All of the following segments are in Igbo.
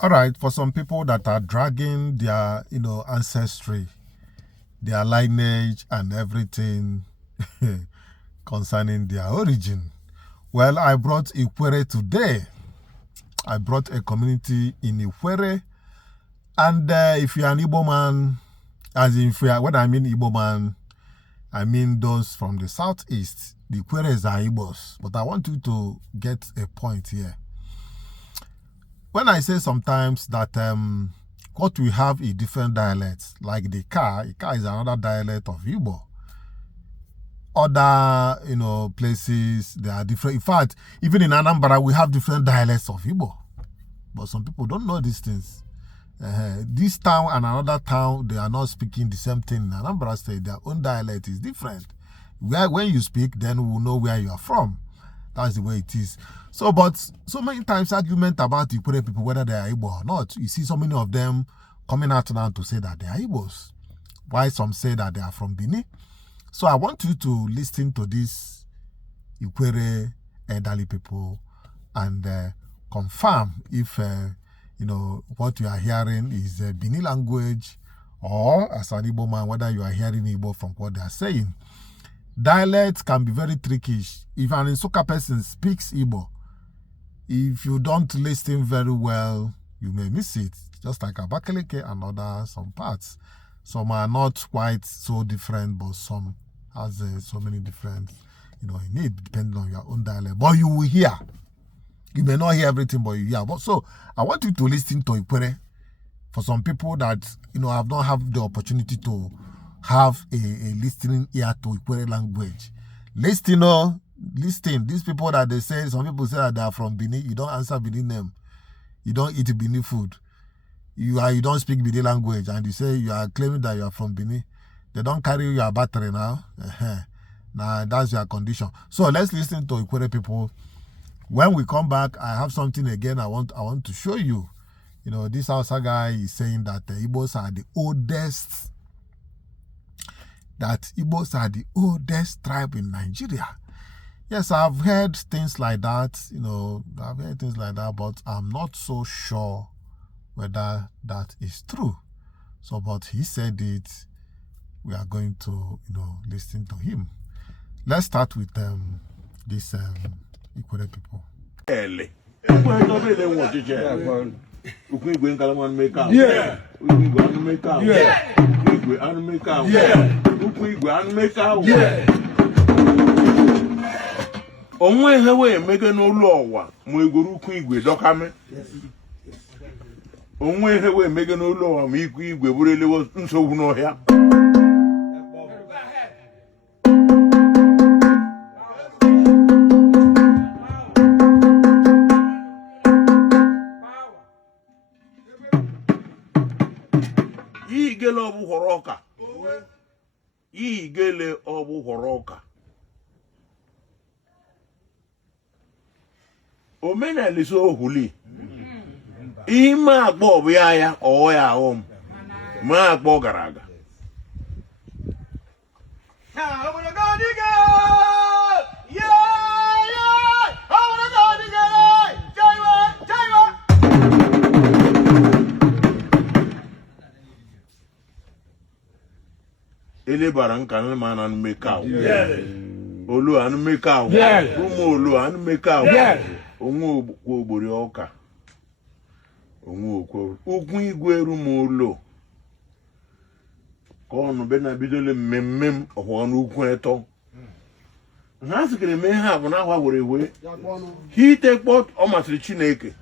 All right, for some people that are dragging their, ancestry, their lineage and everything concerning their origin. Well, I brought Ikwerre today. I brought a community in Ikwerre. And if you're an Igbo man, when I mean Igbo man, I mean those from the southeast. The Ikwerres are Igbos. But I want you to get a point here. When I say sometimes that what we have is different dialects, like the Ikwerre is another dialect of Igbo. Other, places, they are different. In fact, even in Anambra, we have different dialects of Igbo. But some people don't know these things. This town and another town, they are not speaking the same thing. In Anambra State, their own dialect is different. When you speak, then we will know where you are from. That's the way it is. But so many times argument about Ikwerre people, whether they are Igbo or not, you see so many of them coming out now to say that they are Igbos. Why some say that they are from Benin. So I want you to listen to these Ikwerre elderly people and confirm if what you are hearing is Benin language, or as an Igbo man, whether you are hearing Igbo from what they are saying. Dialects can be very tricky. If an Nsukka person speaks Igbo, if you don't listen very well, you may miss it. Just like Abakaliki and some parts. Some are not quite so different, but some has so many different, in it, depending on your own dialect. But you will hear. You may not hear everything, but you hear. So I want you to listen to Ikwerre. For some people that, have not had the opportunity to have a listening ear to Ikwerre language. Listen. These people that they say, some people say that they are from Benin. You don't answer Benin name. You don't eat Benin food. You don't speak Benin language, and you say you are claiming that you are from Benin. They don't carry your battery now. Now that's your condition. So let's listen to Ikwerre people. When we come back, I have something again I want to show you. This Hausa guy is saying that the Igbos are the oldest. That Igbos are the oldest tribe in Nigeria. Yes, I've heard things like that. I've heard things like that, but I'm not so sure whether that is true. So, but he said it. We are going to, listen to him. Let's start with this Ikwerre people. Onwe hewe mege n'ụlọ ọwa ma egoro ukwu igwe dọkame. Onwe hewe mege n'ụlọ ọwa ma ikwu igwe bụrụ elewo nsogbu n'ọhịa. Igele ọbụ họrọ ọka. Igele ọbụ họrọ ọka. Omenala so huli. Ima agbo bụ ya ọ ya ahom. Ma agbo gara aga. Ele bara nka na ma na mmeka. Olu anu mmeka. Umu olu anu mmeka. Onwe ogbori ọka. Onwe okwo. Ugwu igwe rumo olo. Kono be na bidole mmemmem ọhụrụ n'ugwu eto. Ha sikere me ha bụ na ahwa were ewe. Hite kpot ọ masịrị Chineke.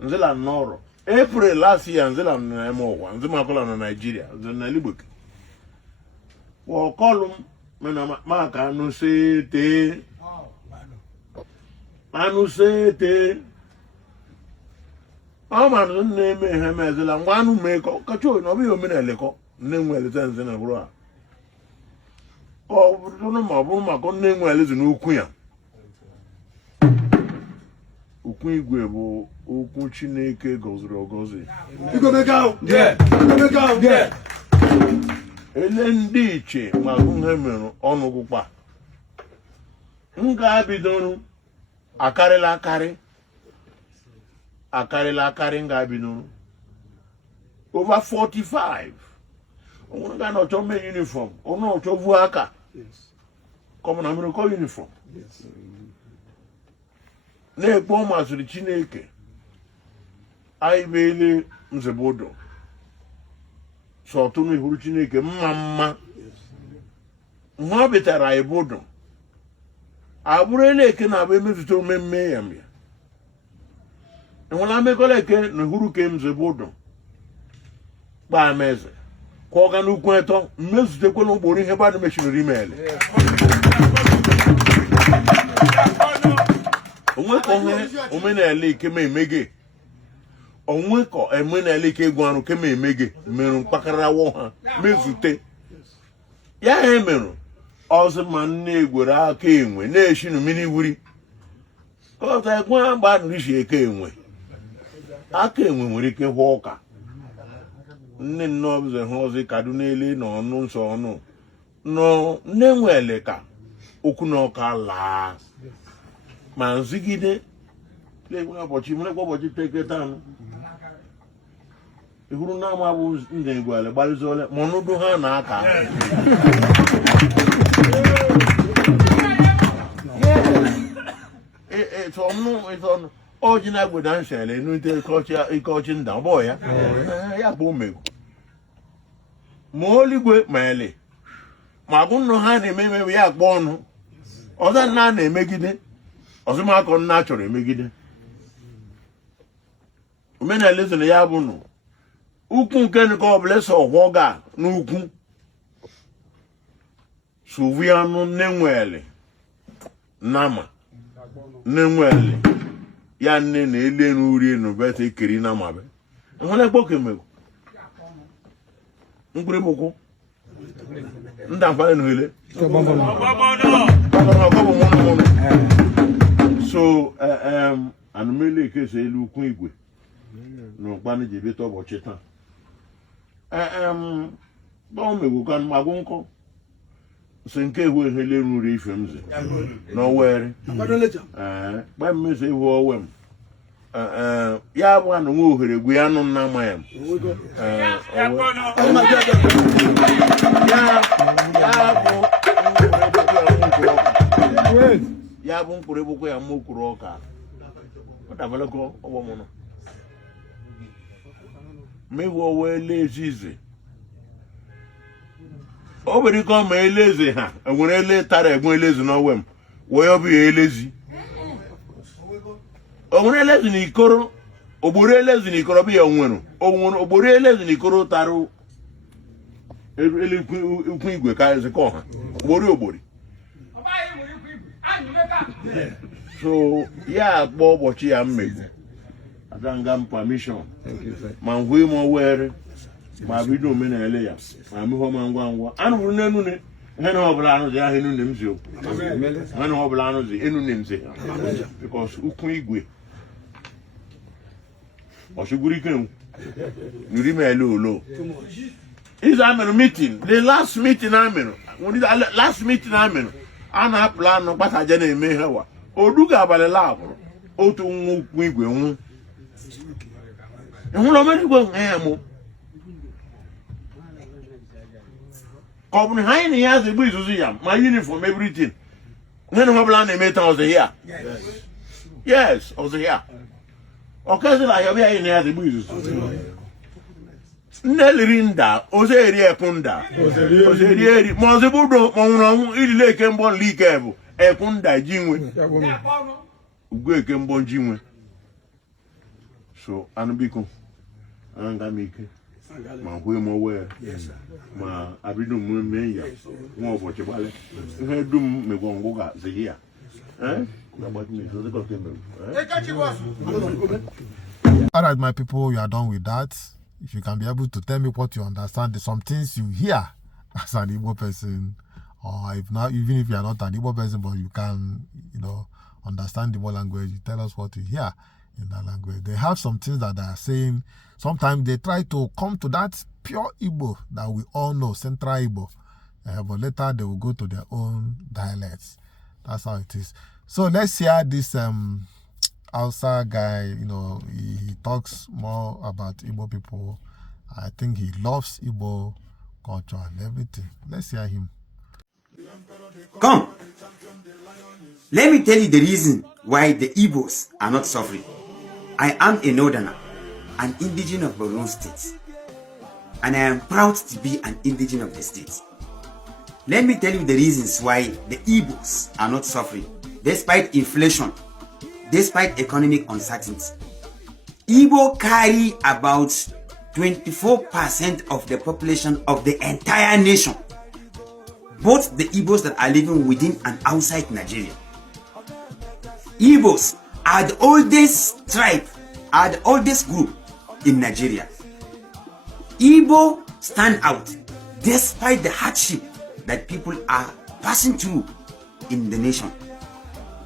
Nzela nọrọ. April last year nzela na eme ọwa. Nzema akola na Nigeria. Nzela na Igbo. Wo kolum mena maka anu sete. Anu sete. Amanu neme hemezela ngwanu meko. Kacho no bi omenele ko. Nenwele tenze na bro a. O no ma bu ma ko nenwele zu n'ukwu ya. Ukwu igwe bụ okwu Chineke goziri ogozi. Igwe meka. Yeah. Meka. Yeah. Ele ndị iche ma ihe mere ọnụgụkpa. M ga-abidoro akarịla akarị. akarịla akarị nga binu over 45 onwe ga no chọ me uniform ono chọ vu aka comme na mere ko uniform na-ekpo masịrị Chineke anyị meele nzebodo sọtụnụ ihuru Chineke mma nwa betara ibodo abụrụ eleke na abụ emetụta omemme ya mbịa enwela mmekọla eke na ihuru ke nzebodo kpaa meze kwa ọga n'ukwu eto mmezutekwela ugboro ihe gbadụ mechiriri imele onwe ka onwe omenala ike ma emege onwe ka omenala ike egwu arụ ke ma emege merụ mkpakarawo ha mezute ya emerụ ọzọ ma nne egwere aka enwe na-eshinu mmiri wuri ọta egwu agba nrishi eke enwe aka enwe nwere ike hụ ọka nne nnọbụze ha ọzọ Kaduna ele na ọnụ nsọ ọnụ nọ nne nwele ka okwu na ọka laa ma nzigide lekwa ụbọchị teketanụ ihuru na ama bụ ndị igwele gbalizole ma ọnụdụ ha na aka oji na gbeda nshele n'ute ike ọchị nda ọbọ ya ya bụ omego ma oligwe ma ele ma agụ nnụ ha na-eme emewe ya akpọ ọnụ ọzọ nna na-emegide ọzọmakọ nna chọrọ emegide omenala ezere ya bụ nụ ukwu nke nke ọbụla so ọgwọ ga n'ukwu suvianụ nenwele nama nenwele ya nne na ele n'uri enu bete ekiri na mabe nwere kpoke mego mkpụrụ bụkwu nda mfane n'ele so anụmele ekese elu ukwu igwe n'ụkpanụ ji beta ụbọchị taa gọọmego kan magụ nkọ si nke ehu ehele nri ife m zi n'Owere gba mmezi ihu owe m ya bụ anụ nwe ohere gwe anụ nna ama ya ya bụ mkpụrụ egbukwe ya mma okwuru ọka ọ dabaleko ọgbọmụnụ mewu owe elezize o nwere ike ọma eleze ha enwere ele tara egwe elezi n'owe m wee ọ bụ ya elezi o nwere elezi n'ikoro ogboro elezi n'ikoro bụ ya onwere ogboro elezi n'ikoro tara ukwu igwe ka ezikọ ha ogbori so ya akpọ ụbọchị ya mmegbu adanga m permission ma ngwe m Owere ma bido omenala ya ma mihọ ma ngwa ngwa anụrụ n'enu ne ihe na ọbụla anụzi ahụ enu ne m zi okwu ihe na ọbụla anụzi enu ne m zi because ukwu igwe ọchịgwuru ike m nuri m ele olo izu amịrụ meeting the last meeting amịrụ a na-apụla anụ gbataje na-eme ihe wa oduga abalị labụrụ otu nwa ukwu igwe nwụ ịhụrụ omenigwe nha ya mụ ka ọ bụrụ ha anyị na ya zigbo izuzu ya ma uniform everything ihe na ọbụla na-eme taa ọzọ ya yes ọzọ ya ọkezila ya ọbịa anyị na ya zigbo izuzu nne liri nda oze eri ekwu nda oze eri ma ọzọ udo ma nwụrụ ọnwụ ilile eke mbọ nli ike bụ ekwu nda ji nwe ugwu eke mbọ ji nwe so anụ biko anga m ike ma hwe m Owere ma abido mmemme ya nwa ụbọchị gbalị ihe dum megwo ngwụ ga zi ya All right, my people, you are done with that. If you can be able to tell me what you understand, there's some things you hear as an Igbo person, or if not, even if you are not an Igbo person, but you can, understand the Igbo language, you tell us what you hear in that language. They have some things that they are saying. Sometimes they try to come to that pure Igbo that we all know, Central Igbo, but later they will go to their own dialects. That's how it is. So let's hear this Hausa guy, you know, he talks more about Igbo people. I think he loves Igbo culture and everything. Let's hear him. Come, let me tell you the reason why the Igbos are not suffering. I am a northerner, an indigenous of Borno State, and I am proud to be an indigenous of the state. Let me tell you the reasons why the Igbos are not suffering, despite inflation, despite economic uncertainty. Igbo carry about 24% of the population of the entire nation. Both the Igbos that are living within and outside Nigeria. Igbos are the oldest tribe, are the oldest group in Nigeria. Igbo stand out despite the hardship that people are passing through in the nation.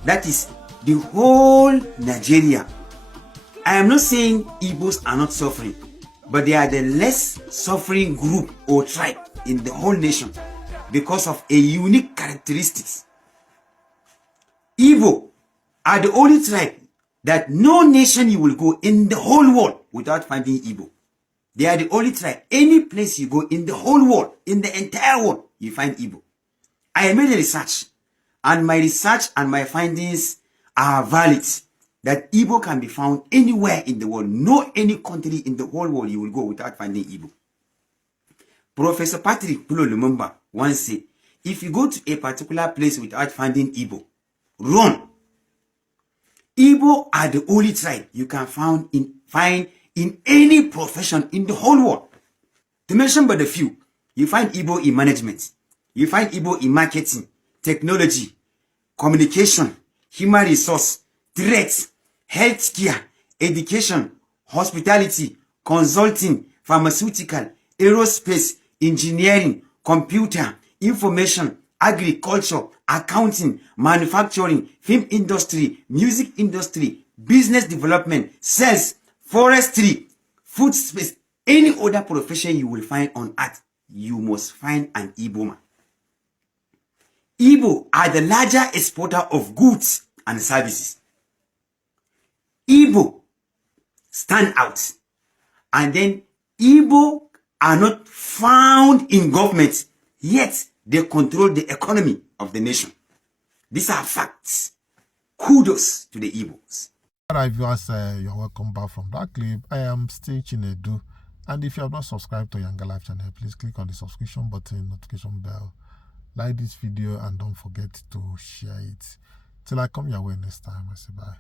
That is the whole Nigeria. I am not saying Igbos are not suffering, but they are the less suffering group or tribe in the whole nation because of a unique characteristics. Igbo are the only tribe that no nation you will go in the whole world without finding Igbo. They are the only tribe. Any place you go in the whole world, in the entire world, you find Igbo. I made a research, and my research and my findings are valid. That Igbo can be found anywhere in the world. No any country in the whole world you will go without finding Igbo. Professor Patrick Pulo Lumumba once said, if you go to a particular place without finding Igbo, run. Igbo are the only tribe you can find in any profession in the whole world. To mention but a few, you find Igbo in management, you find Igbo in marketing, technology, communication, human resource, trades, healthcare, education, hospitality, consulting, pharmaceutical, aerospace, engineering, computer, information, agriculture, accounting, manufacturing, film industry, music industry, business development, sales, forestry, food space, any other profession you will find on earth, you must find an Igbo man. Igbo are the larger exporter of goods and services. Igbo stand out. And then Igbo are not found in government, yet they control the economy of the nation. These are facts. Kudos to the Igbos. Alright, viewers, you're welcome back from that clip. I am still Chinedu, and if you have not subscribed to Younger Life channel, please click on the subscription button, notification bell, like this video, and don't forget to share it. Till I come your way next time, I say bye.